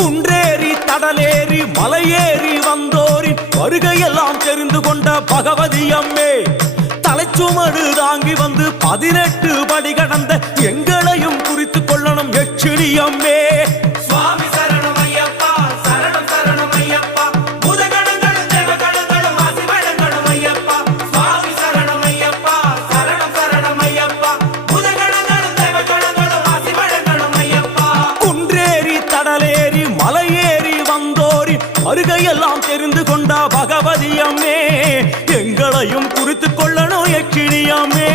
குன்றேறி தடலேறி மலையேறி வந்தோரின் வருகையெல்லாம் தெரிந்து கொண்ட பகவதி அம்மே, தலைச்சுமடு தாங்கி வந்து 18 படி கடந்த எங்களையும் குறித்து கொள்ளணும் யட்சிணி அம்மே. சுவாமி சரணம் ஐயப்பா, சரணம் சரணம் ஐயப்பா, பூதகணங்களும் தேவகணங்களும் ஆசி வழங்கணும் ஐயப்பா. சுவாமி சரணம் ஐயப்பா, சரணம் சரணம் ஐயப்பா, பூதகணங்களும் தேவகணங்களும் ஆசி வழங்கணும் ஐயப்பா. குன்றேறி தடலேறி மலையேறி வந்தோரி வருகையெல்லாம் தெரிந்து கொண்ட பகவதி அம்மே, எங்களையும் குறித்து கொள்ளணும் யட்சிணி அம்மே.